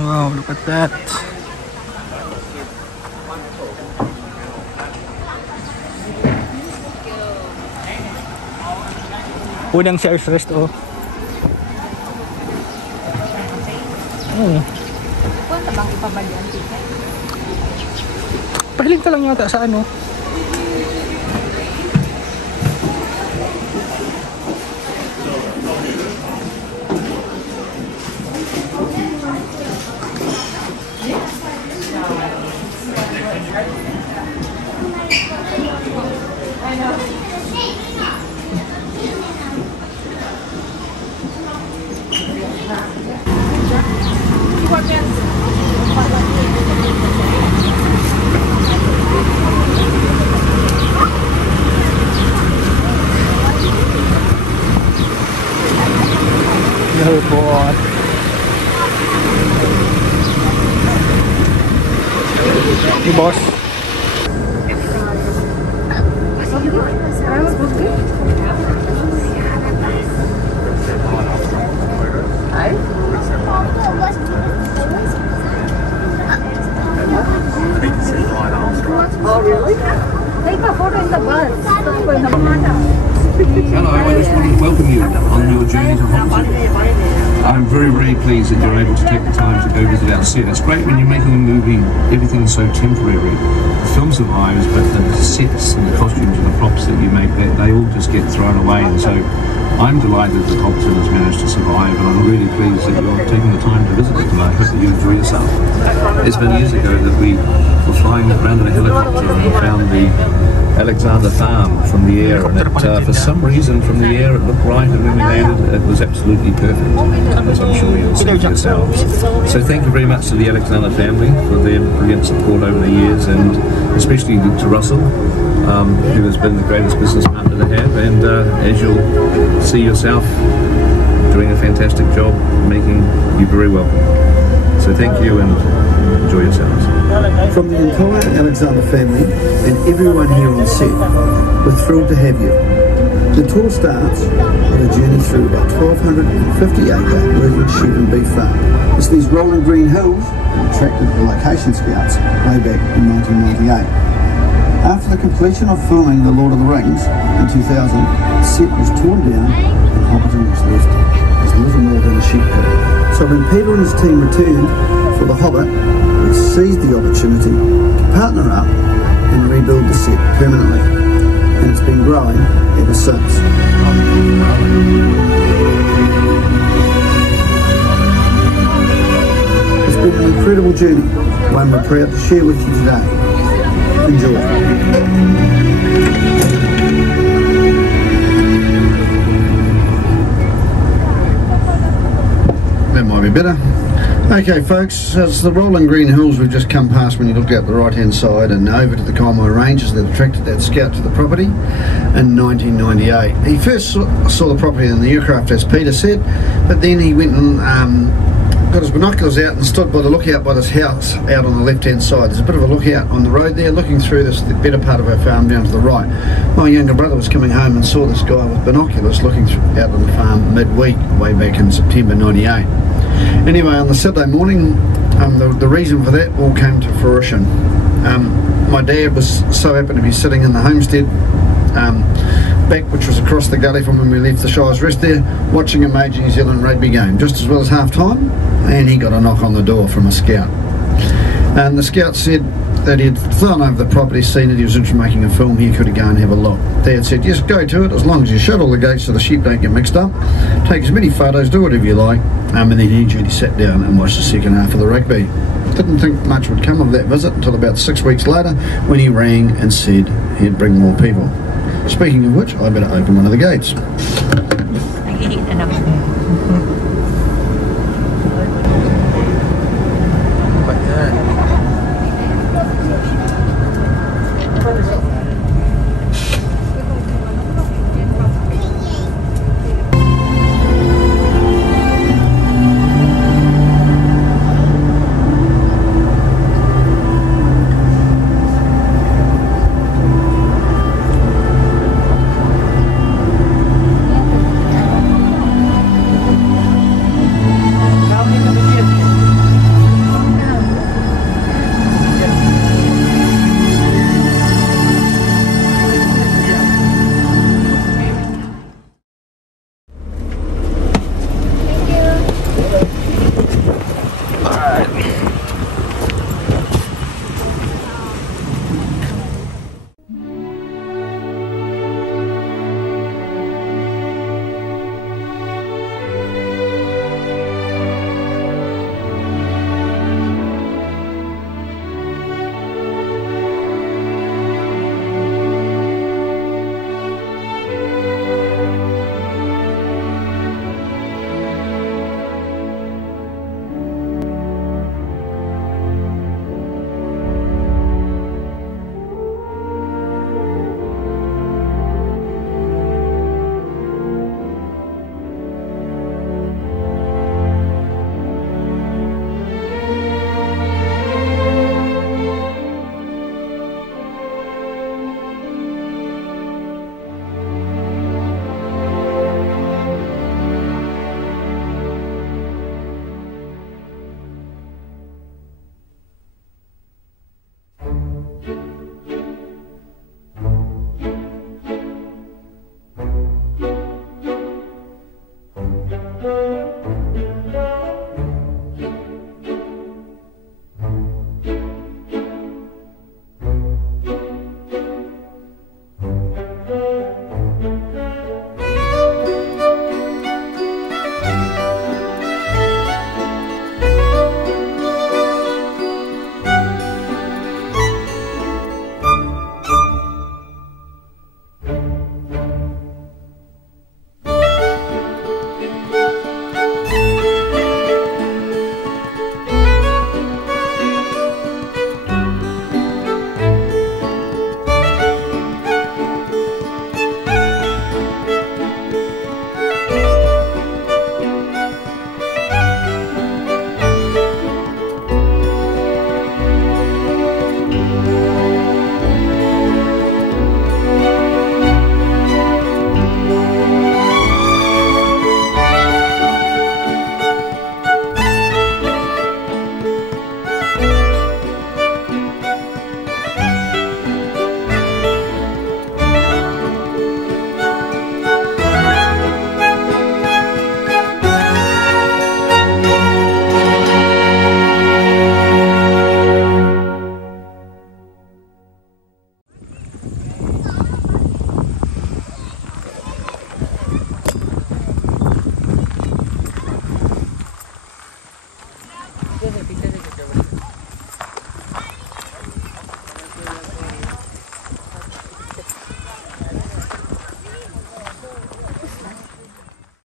Wow, look at that. Unang Shire's Rest, oh. Punta bang ipabali ang ticket? Pahiling ka lang yata sa ano. Airport. Hey, boss. Oh, really? Take a photo in the bus. Hello, I just wanted to welcome you on your journey to Hobbiton. I'm very, very pleased that you're able to take the time to go visit our set. It's great when you're making a movie, everything's so temporary. The film survives, but the sets and the costumes and the props that you make, they all just get thrown away. And so I'm delighted that Hobbiton has managed to survive, and I'm really pleased that you're taking the time to visit it, and I hope that you enjoy yourself. It's been years ago that we were flying around in a helicopter and we found the Alexander Farm from the air, and it, for some reason from the air it looked right, and when we landed it was absolutely perfect, as I'm sure you'll see for yourselves. So thank you very much to the Alexander family for their brilliant support over the years, and especially to Russell, who has been the greatest business partner to have, and as you'll see yourself, doing a fantastic job, making you very welcome. So thank you and enjoy yourselves. From the entire Alexander family and everyone here on set, we're thrilled to have you. The tour starts with a journey through about 1,250-acre working sheep and beef farm. It's these rolling green hills that attracted the location scouts way back in 1998. After the completion of filming The Lord of the Rings in 2000, the set was torn down and Hobbiton was left as little more than a sheep pit. So when Peter and his team returned for The Hobbit, we seized the opportunity to partner up and rebuild the set permanently, and it's been growing ever since. It's been an incredible journey, one we're proud to share with you today. Enjoy. That might be better. Okay folks, it's the rolling green hills we've just come past when you looked out the right hand side and over to the Kaimai Ranges that attracted that scout to the property in 1998. He first saw the property in the aircraft, as Peter said, but then he went and got his binoculars out and stood by the lookout by this house out on the left hand side. There's a bit of a lookout on the road there, looking through this, the better part of our farm down to the right. My younger brother was coming home and saw this guy with binoculars looking out on the farm midweek way back in September 98. Anyway, on the Saturday morning, the reason for that all came to fruition. My dad was so happy to be sitting in the homestead back, which was across the gully from when we left the Shire's Rest there, watching a major New Zealand rugby game just as well as half time, and he got a knock on the door from a scout. And the scout said that he'd flown over the property, seen that he was interested in making a film here, could he go and have a look. Dad said, yes, go to it, as long as you shut all the gates so the sheep don't get mixed up, take as many photos, do whatever you like. And then he duty sat down and watched the second half of the rugby. Didn't think much would come of that visit until about 6 weeks later when he rang and said he'd bring more people. Speaking of which, I better open one of the gates.